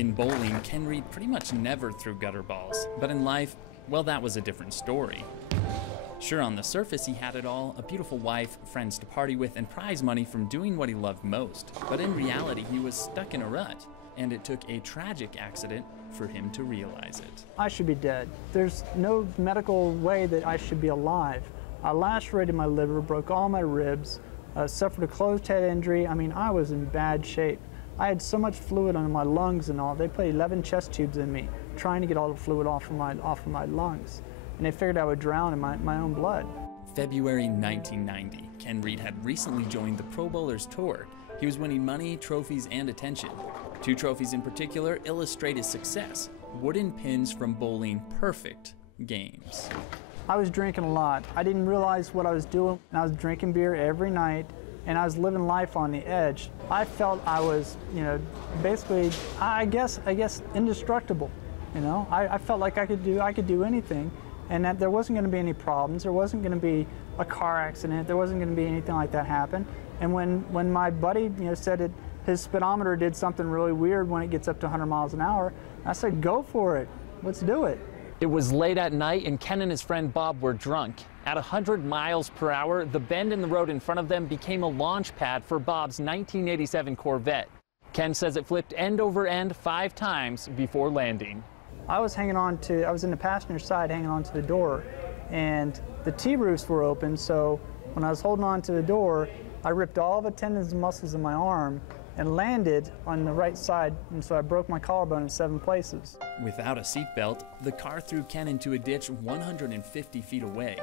In bowling, Ken Reid pretty much never threw gutter balls, but in life, well, that was a different story. Sure, on the surface he had it all, a beautiful wife, friends to party with, and prize money from doing what he loved most. But in reality, he was stuck in a rut, and it took a tragic accident for him to realize it. I should be dead. There's no medical way that I should be alive. I lacerated my liver, broke all my ribs, suffered a closed head injury. I mean, I was in bad shape. I had so much fluid on my lungs and all. They put 11 chest tubes in me, trying to get all the fluid off of my lungs. And they figured I would drown in my own blood. February 1990, Ken Reid had recently joined the Pro Bowlers Tour. He was winning money, trophies, and attention. 2 trophies in particular illustrate his success: wooden pins from bowling perfect games. I was drinking a lot. I didn't realize what I was doing. I was drinking beer every night, and I was living life on the edge. I felt I was, basically, I guess indestructible. I felt like I could do anything, and that there wasn't going to be any problems. There wasn't going to be a car accident. There wasn't going to be anything like that happen. And when my buddy, said that his speedometer did something really weird when it gets up to 100 miles an hour, I said, go for it. Let's do it. It was late at night, and Ken and his friend Bob were drunk. At 100 miles per hour, the bend in the road in front of them became a launch pad for Bob's 1987 Corvette. Ken says it flipped end over end 5 times before landing. I was in the passenger side hanging on to the door, and the T-roofs were open, so when I was holding on to the door, I ripped all the tendons and muscles in my arm and landed on the right side, and so I broke my collarbone in 7 places. Without a seatbelt, the car threw Ken into a ditch 150 feet away.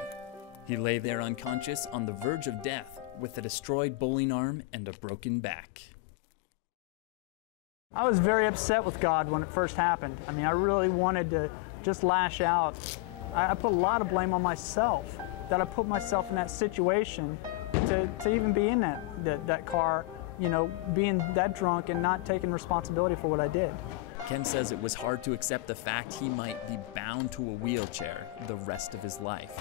He lay there unconscious on the verge of death with a destroyed bowling arm and a broken back. I was very upset with God when it first happened. I mean, I really wanted to just lash out. I put a lot of blame on myself, that I put myself in that situation to even be in that car, being that drunk and not taking responsibility for what I did. Ken says it was hard to accept the fact he might be bound to a wheelchair the rest of his life.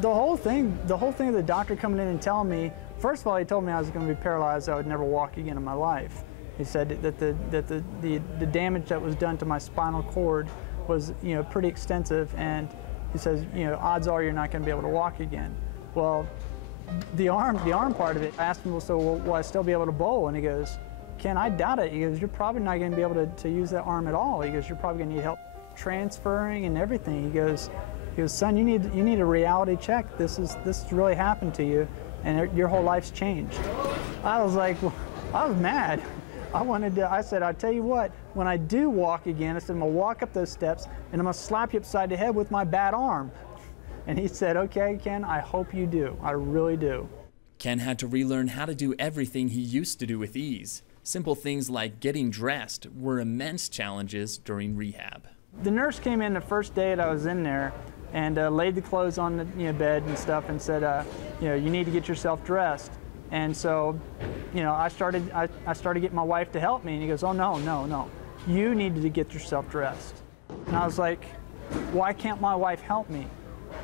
The whole thing of the doctor coming in and telling me, first of all, he told me I was going to be paralyzed, I would never walk again in my life. He said that the damage that was done to my spinal cord was, pretty extensive, and he says, odds are you're not going to be able to walk again. Well, the arm part of it, I asked him, so will I still be able to bowl? And he goes, Ken, I doubt it. He goes, you're probably not going to be able to use that arm at all. He goes, you're probably going to need help transferring and everything. He goes, son, you need a reality check. This has really happened to you, and your whole life's changed. I was like, well, I was mad. I said, I'll tell you what, when I do walk again, I said, I'm going to walk up those steps, and I'm going to slap you upside the head with my bad arm. And he said, okay, Ken, I hope you do. I really do. Ken had to relearn how to do everything he used to do with ease. Simple things like getting dressed were immense challenges during rehab. The nurse came in the first day that I was in there and laid the clothes on the bed and stuff and said, you need to get yourself dressed. And so, I started getting my wife to help me, and he goes, oh, no, you need to get yourself dressed. And I was like, why can't my wife help me?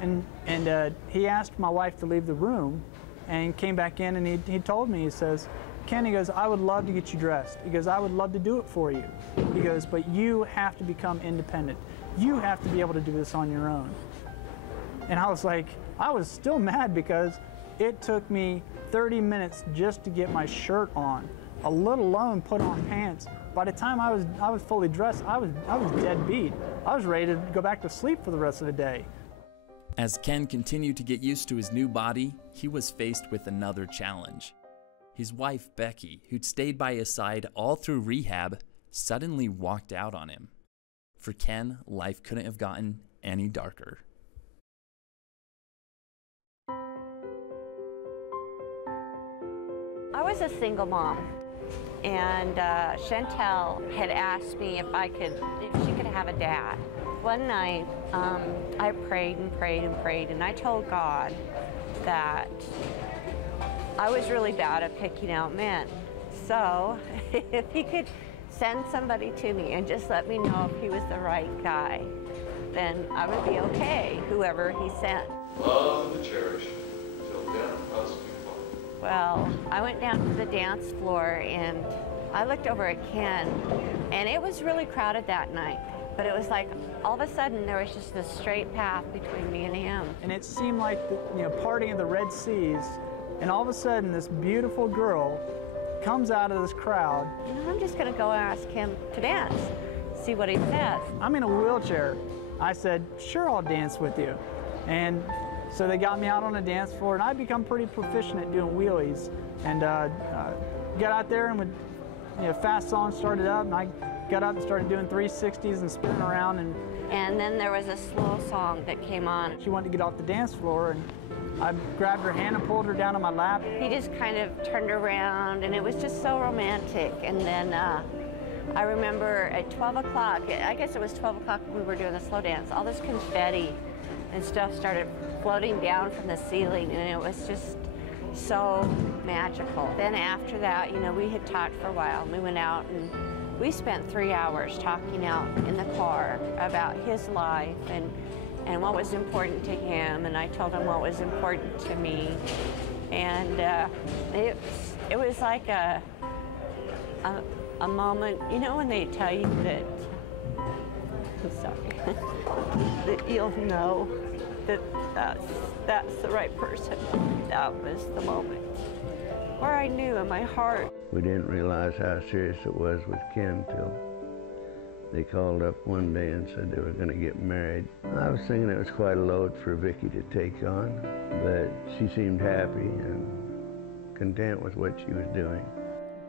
And he asked my wife to leave the room and came back in, and he told me, he says, Ken, he goes, I would love to get you dressed. He goes, I would love to do it for you. He goes, but you have to become independent. You have to be able to do this on your own. And I was like, I was still mad because it took me 30 minutes just to get my shirt on, let alone put on pants. By the time I was fully dressed, I was dead beat. I was ready to go back to sleep for the rest of the day. As Ken continued to get used to his new body, he was faced with another challenge. His wife, Becky, who'd stayed by his side all through rehab, suddenly walked out on him. For Ken, life couldn't have gotten any darker. I was a single mom, and Chantel had asked me if she could have a dad. One night, I prayed and prayed and prayed, and I told God that I was really bad at picking out men. So if he could send somebody to me and just let me know if he was the right guy, then I would be okay, whoever he sent. Love and cherish till death us do part. Well, I went down to the dance floor, and I looked over at Ken, and it was really crowded that night. But it was like, all of a sudden, there was just this straight path between me and him. And it seemed like the parting of the Red Seas, and all of a sudden, this beautiful girl comes out of this crowd. I'm just gonna go and ask him to dance, see what he says. I'm in a wheelchair. I said, sure, I'll dance with you. And so they got me out on a dance floor, and I'd become pretty proficient at doing wheelies. And got out there, and fast song started up, and I got up and started doing 360s and spinning around. And then there was a slow song that came on. She wanted to get off the dance floor, and I grabbed her hand and pulled her down on my lap. He just kind of turned around, and it was just so romantic. And then I remember at 12 o'clock, I guess it was 12 o'clock when we were doing the slow dance, all this confetti and stuff started floating down from the ceiling, and it was just so magical. Then after that, we had talked for a while, and we went out and we spent 3 hours talking out in the car about his life and what was important to him, and I told him what was important to me. And it was like a moment, when they tell you that, I'm sorry, that you'll know that that's the right person. That was the moment where I knew in my heart. We didn't realize how serious it was with Ken till they called up one day and said they were going to get married. I was thinking it was quite a load for Vicki to take on, but she seemed happy and content with what she was doing.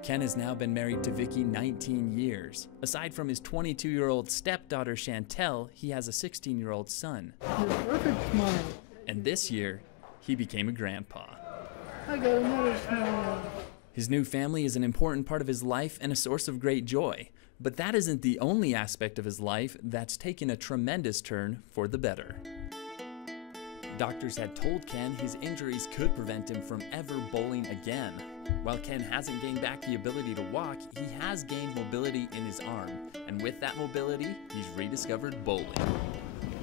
Ken has now been married to Vicki 19 years. Aside from his 22-year-old stepdaughter Chantel, he has a 16-year-old son. You're perfect, Mom. And this year, he became a grandpa. I got another smile. His new family is an important part of his life and a source of great joy. But that isn't the only aspect of his life that's taken a tremendous turn for the better. Doctors had told Ken his injuries could prevent him from ever bowling again. While Ken hasn't gained back the ability to walk, he has gained mobility in his arm. And with that mobility, he's rediscovered bowling.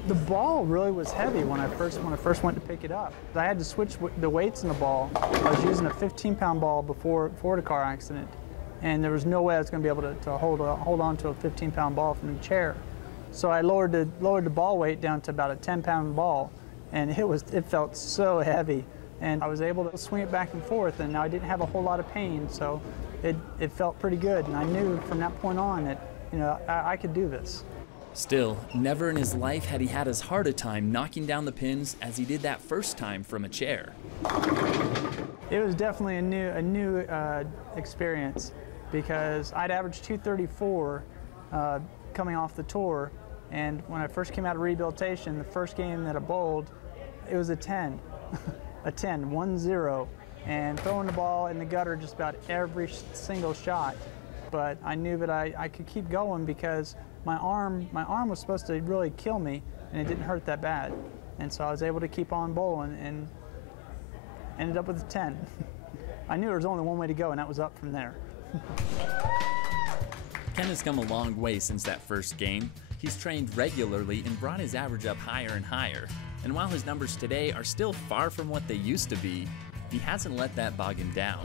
The ball really was heavy when I first went to pick it up. I had to switch the weights in the ball. I was using a 15-pound ball before the car accident, and there was no way I was going to be able to hold on to a 15-pound ball from the chair. So I lowered the ball weight down to about a 10-pound ball, and it felt so heavy. And I was able to swing it back and forth, and I didn't have a whole lot of pain, so it felt pretty good. And I knew from that point on that I could do this. Still, never in his life had he had as hard a time knocking down the pins as he did that first time from a chair. It was definitely a new experience, because I'd averaged 234 coming off the tour, and when I first came out of rehabilitation, the first game that I bowled, it was a 10, a 10, 1-0, and throwing the ball in the gutter just about every single shot. But I knew that I could keep going because my arm was supposed to really kill me, and it didn't hurt that bad. And so I was able to keep on bowling and ended up with a 10. I knew there was only one way to go, and that was up from there. Ken has come a long way since that first game. He's trained regularly and brought his average up higher and higher. And while his numbers today are still far from what they used to be, he hasn't let that bog him down.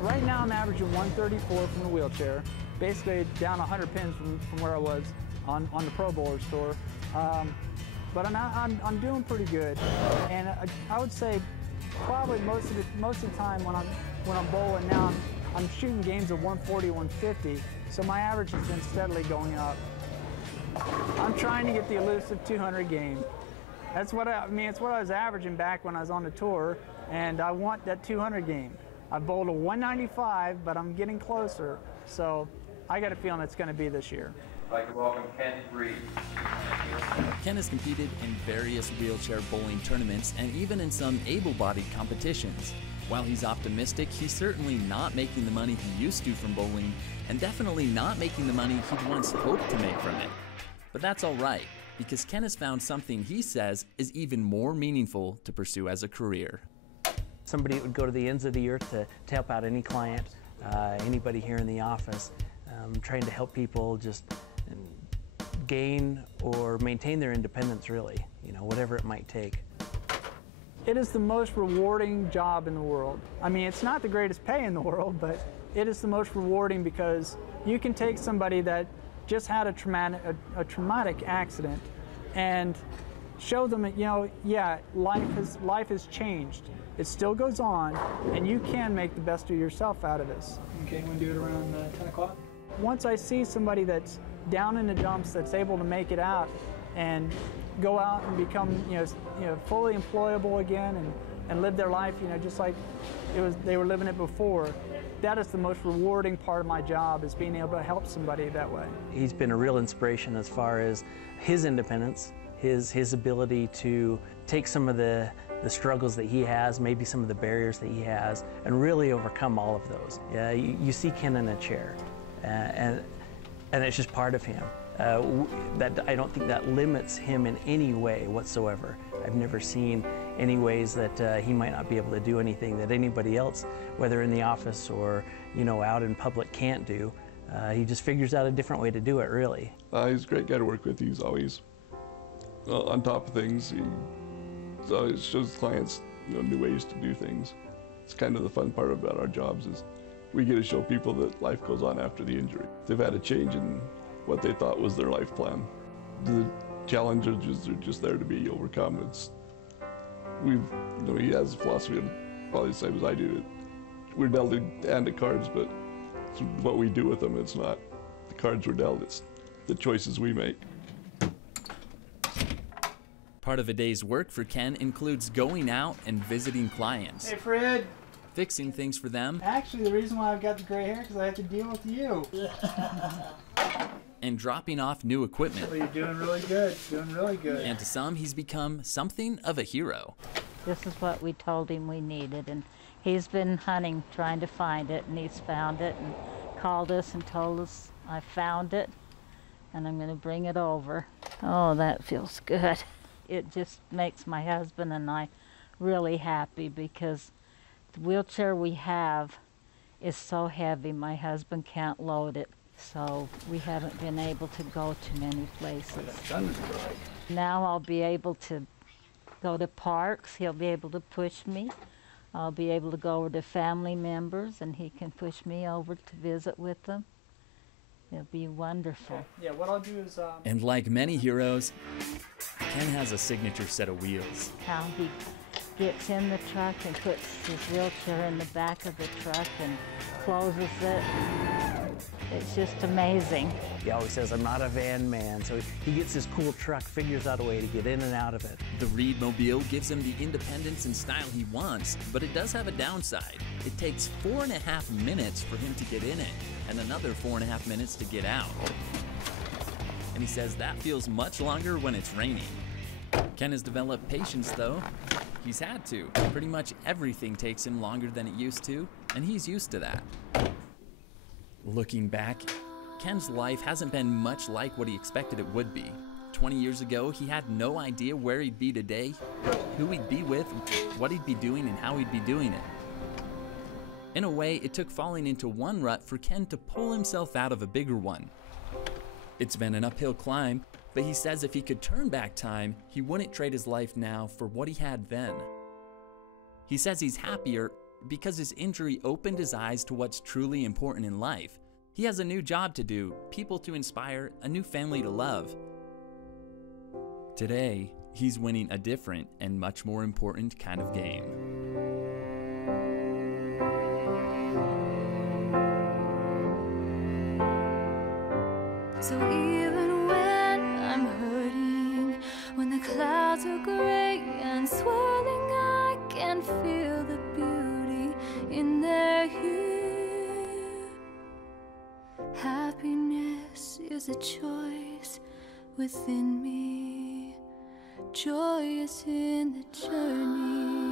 Right now I'm averaging 134 from the wheelchair, basically down 100 pins from where I was on the Pro Bowlers Tour. But I'm doing pretty good, and I would say probably most of the time when I'm bowling now, I'm shooting games of 140, 150, so my average has been steadily going up. I'm trying to get the elusive 200 game. That's what it's what I was averaging back when I was on the tour, and I want that 200 game. I bowled a 195, but I'm getting closer, so I got a feeling it's going to be this year. I'd like to welcome Reid. Ken has competed in various wheelchair bowling tournaments and even in some able-bodied competitions. While he's optimistic, he's certainly not making the money he used to from bowling, and definitely not making the money he'd once hoped to make from it. But that's all right, because Ken has found something he says is even more meaningful to pursue as a career. Somebody that would go to the ends of the earth to help out any client, anybody here in the office, trying to help people just gain or maintain their independence, really, whatever it might take. It is the most rewarding job in the world. I mean, it's not the greatest pay in the world, but it is the most rewarding because you can take somebody that just had a traumatic accident and show them that, you know, yeah, life has changed. It still goes on, and you can make the best of yourself out of this. Okay, you want to do it around 10 o'clock? Once I see somebody that's down in the dumps, that's able to make it out and go out and become, you know, fully employable again and live their life, you know, just like they were living it before. That is the most rewarding part of my job, is being able to help somebody that way. He's been a real inspiration as far as his independence, his ability to take some of the struggles that he has, maybe some of the barriers that he has, and really overcome all of those. You see Ken in a chair, and it's just part of him. That I don't think that limits him in any way whatsoever. I've never seen any ways that he might not be able to do anything that anybody else, whether in the office or, you know, out in public, can't do. He just figures out a different way to do it, really. He's a great guy to work with. He's always on top of things. He always shows clients, you know, new ways to do things. It's kind of the fun part about our jobs, is we get to show people that life goes on after the injury. They've had a change in what they thought was their life plan. The challenges are just there to be overcome. You know, he has a philosophy, probably the same as I do. We're dealt a hand of cards, but it's what we do with them. It's not the cards we're dealt, it's the choices we make. Part of a day's work for Ken includes going out and visiting clients. Hey, Fred. Fixing things for them. Actually, the reason why I've got the gray hair is because I have to deal with you. And dropping off new equipment. Well, you're doing really good, doing really good. And to some, he's become something of a hero. This is what we told him we needed, and he's been hunting, trying to find it, and he's found it and called us and told us, I found it, and I'm going to bring it over. Oh, that feels good. It just makes my husband and I really happy, because the wheelchair we have is so heavy, my husband can't load it. So we haven't been able to go to many places. Now I'll be able to go to parks. He'll be able to push me. I'll be able to go over to family members, and he can push me over to visit with them. It'll be wonderful. Yeah, what I'll do is... And like many heroes, Ken has a signature set of wheels. How he gets in the truck and puts his wheelchair in the back of the truck and closes it. It's just amazing. He always says, I'm not a van man, so he gets his cool truck, figures out a way to get in and out of it. The Reid Mobile gives him the independence and style he wants, but it does have a downside. It takes 4.5 minutes for him to get in it, and another 4.5 minutes to get out. And he says that feels much longer when it's raining. Ken has developed patience, though. He's had to. Pretty much everything takes him longer than it used to, and he's used to that. Looking back, Ken's life hasn't been much like what he expected it would be. 20 years ago, he had no idea where he'd be today, who he'd be with, what he'd be doing, and how he'd be doing it. In a way, it took falling into one rut for Ken to pull himself out of a bigger one. It's been an uphill climb, but he says if he could turn back time, he wouldn't trade his life now for what he had then. He says he's happier because his injury opened his eyes to what's truly important in life. He has a new job to do, people to inspire, a new family to love. Today, he's winning a different and much more important kind of game. So even when I'm hurting, when the clouds are gray and swirling, I can feel the beauty in their hue. Happiness is a choice within me. Joy is in the journey.